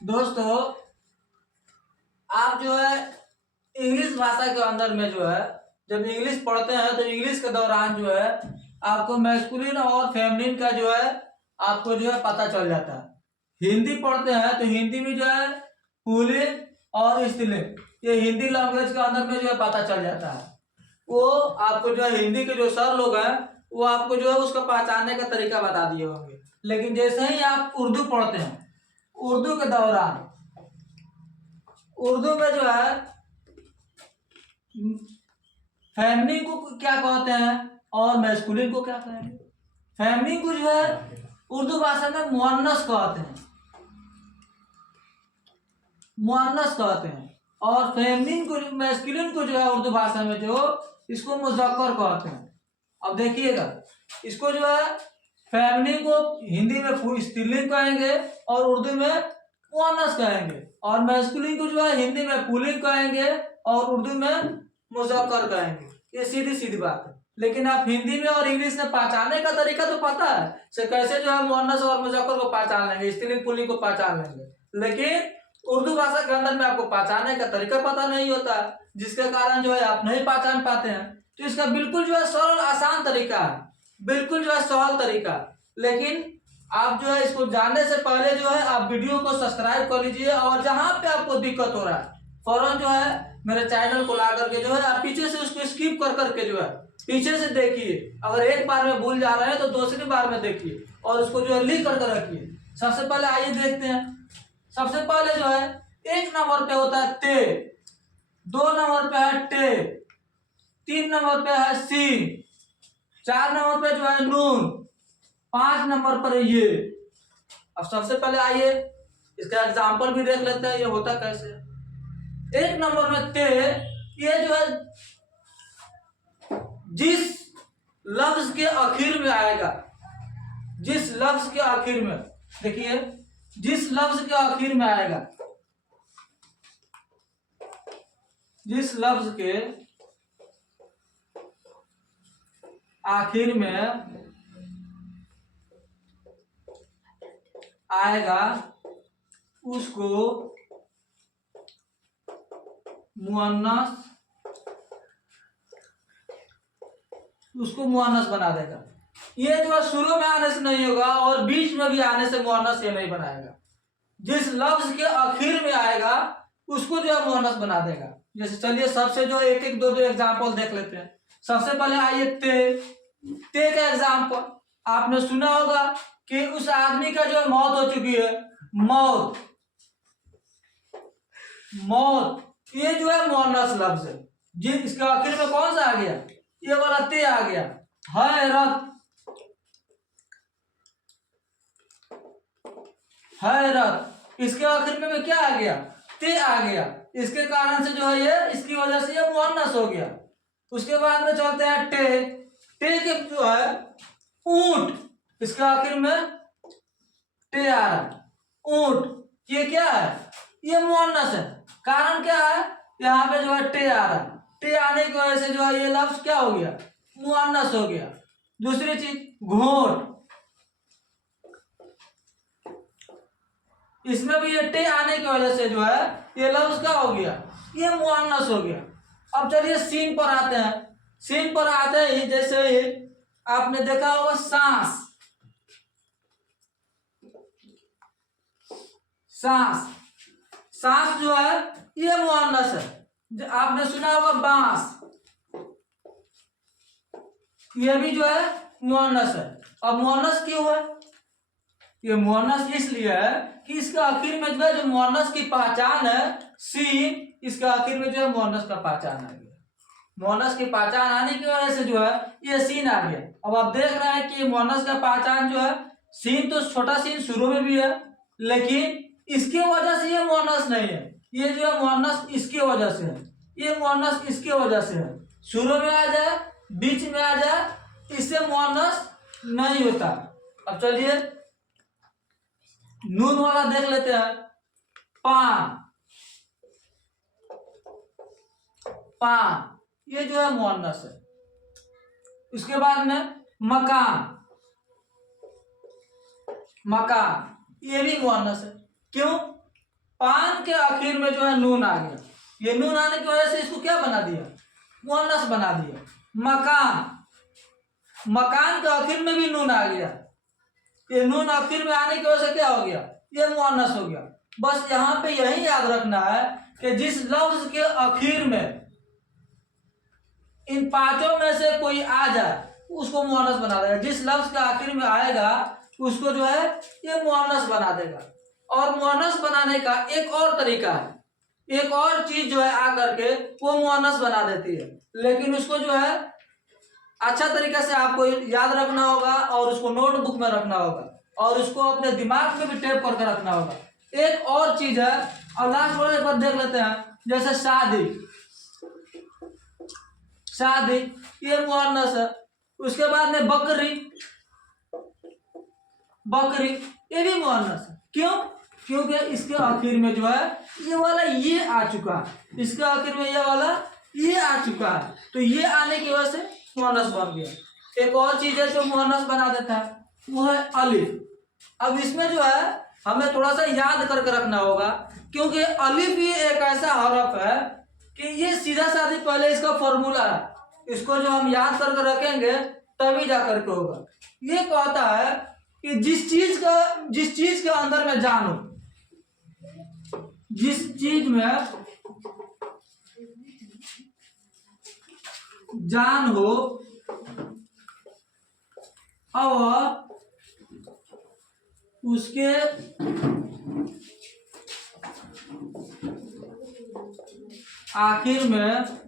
दोस्तों, आप जो है इंग्लिश भाषा के अंदर में जो है जब इंग्लिश पढ़ते हैं तो इंग्लिश के दौरान जो है आपको मैस्कुलिन और फेमिनिन का जो है आपको जो है पता चल जाता है। हिंदी पढ़ते हैं तो हिंदी में जो है पुल्लिंग और स्त्रीलिंग ये हिंदी लैंग्वेज के अंदर में जो है पता चल जाता है। वो आपको जो है हिंदी के जो सर लोग हैं वो आपको जो है उसको पहचानने का तरीका बता दिए होंगे। लेकिन जैसे ही आप उर्दू पढ़ते हैं, उर्दू के दौरान उर्दू में जो है फेमिनिन को क्या कहते हैं और मैस्कुलिन को क्या कहेंगे। फेमिनिन को जो है उर्दू भाषा में मुअन्नस कहते हैं, मुअन्नस कहते हैं। और फेमिनिन को मैस्कुलिन को जो है उर्दू भाषा में जो इसको मुज़क्कर कहते हैं। अब देखिएगा, इसको जो है फेमिनिन को हिंदी में स्त्रीलिंग कहेंगे और उर्दू में मुअन्नस कहेंगे, और मैस्कुलिन को जो है हिंदी में पुल्लिंग कहेंगे और उर्दू में मुज़क्कर कहेंगे। ये सीधी सीधी बात है। लेकिन आप हिंदी में और इंग्लिश में पहचानने का तरीका तो पता है से कैसे जो है मुअन्नस और मुज़क्कर को पहचान लेंगे, स्त्रीलिंग पुल्लिंग को पहचान लेंगे। लेकिन उर्दू भाषा के अंदर में आपको पहचानने का तरीका पता नहीं होता, जिसके कारण जो है आप नहीं पहचान पाते हैं। तो इसका बिल्कुल जो है सरल आसान तरीका है, बिल्कुल जो है सरल तरीका। लेकिन आप जो है इसको जानने से पहले जो है आप वीडियो को सब्सक्राइब कर लीजिए, और जहां पे आपको दिक्कत हो रहा है फौरन जो है मेरे चैनल को ला करके जो है आप पीछे से उसको स्किप कर करके जो है पीछे से देखिए। अगर एक बार में भूल जा रहे हैं तो दूसरी बार में देखिए और उसको जो है लिख करके रखिए। सबसे पहले आइए देखते हैं। सबसे पहले जो है 1 नंबर पे होता है ते, 2 नंबर पे है टे, 3 नंबर पे है सीन, 4 नंबर पे जो है नून, 5 नंबर पर है ये। अब सबसे पहले आइए इसका एग्जाम्पल भी देख लेते हैं ये होता कैसे। 1 नंबर में ते, ये जो है जिस लफ्ज के आखिर में आएगा, जिस लफ्ज के आखिर में, देखिए जिस लफ्ज के आखिर में आएगा, जिस लफ्ज के आखिर में आएगा उसको मुअन्नस बना देगा। ये जो है शुरू में आने से नहीं होगा और बीच में भी आने से मुअन्नस ये नहीं बनाएगा। जिस लफ्ज के आखिर में आएगा उसको जो है मुअन्नस बना देगा। जैसे चलिए सबसे जो एक एक दो एग्जाम्पल देख लेते हैं। सबसे पहले आइए ते का एग्जाम्पल। आपने सुना होगा कि उस आदमी का जो मौत हो चुकी है, मौत, मौत, ये जो है मुअन्नस लफ्ज है। जिस इसके आखिर में कौन सा आ गया, ये वाला ते आ गया। हैरत, हैरत, इसके आखिर में क्या आ गया, ते आ गया। इसके कारण से जो है ये इसकी वजह से ये मुअन्नस हो गया। उसके बाद में चलते हैं टे, टे के जो है ऊंट, इसके आखिर में टे आ रहा, ऊंट, ये क्या है, ये मुअन्नस है। कारण क्या है, यहाँ पे जो है टे आ रहा, टे आने की वजह से जो है ये लफ्ज क्या हो गया, मुअन्नस हो गया। दूसरी चीज घोट, इसमें भी ये टे आने की वजह से जो है ये लफ्ज क्या हो गया, ये मुअन्नस हो गया। अब चलिए सीन पर आते हैं। सीन पर आते ही जैसे ही आपने देखा होगा सांस, सांस, सांस जो है ये मुअन्नस है। आपने सुना होगा बांस, ये भी जो है मुअन्नस है। अब मुअन्नस क्यों है, ये मुअन्नस इसलिए है कि इसके आखिर में जो है जो मुअन्नस की पहचान है सीन, इसके आखिर में जो है मुअन्नस का पहचान आ गया। मुअन्नस की पहचान आने की वजह से जो है ये सीन आ गया। अब आप देख रहे हैं कि मुअन्नस का पहचान जो है सीन, तो छोटा सीन शुरू में भी है, लेकिन इसकी वजह से ये मुअन्नस नहीं है। ये जो है मुअन्नस इसकी वजह से है, ये मुअन्नस इसकी वजह से है। शुरू में आ जाए, बीच में आ जाए, इससे मुअन्नस नहीं होता। अब चलिए नून वाला देख लेते हैं। पान, पान, ये जो है मुअन्नस है। उसके बाद में मकान, मकान, ये भी मुअन्नस है। क्यों, पान के आखिर में जो है नून आ गया, ये नून आने की वजह से इसको क्या बना दिया, मुअन्नस बना दिया। मकान, मकान के आखिर में भी नून आ गया, ये नून आखिर में आने की वजह से क्या हो गया, ये मुअन्नस हो गया। बस यहाँ पे यही याद रखना है कि जिस लफ्ज के आखिर में इन पांचों में से कोई आ जाए उसको मुअन्नस बना देगा, जिस लफ्ज के आखिर में आएगा उसको जो है ये मुअन्नस बना देगा। और मुअन्नस बनाने का एक और तरीका है, एक और चीज जो है आकर के वो मुअन्नस बना देती है, लेकिन उसको जो है अच्छा तरीके से आपको याद रखना होगा और उसको नोटबुक में रखना होगा और उसको अपने दिमाग में भी टेप करके रखना होगा। एक और चीज है, और लास्ट वाले पर देख लेते हैं, जैसे शादी, शादी ये मुअन्नस है। उसके बाद में बकरी, बकरी ये भी मुअन्नस है। क्यों? क्योंकि इसके आखिर में जो है ये वाला ये आ चुका है, इसके आखिर में ये वाला ये आ चुका है, तो ये आने की वजह से मुअन्नस बन गया। एक और चीज है जो मुअन्नस बना देता है, वो है अलिफ। अब इसमें जो है हमें थोड़ा सा याद करके रखना होगा, क्योंकि अलिफ ही एक ऐसा हरफ है कि ये सीधा साधी पहले इसका फॉर्मूला है, इसको जो हम याद करके रखेंगे तभी जा करके होगा। ये कहता है कि जिस चीज के अंदर में जान हो, जिस चीज में जान हो और उसके आखिर में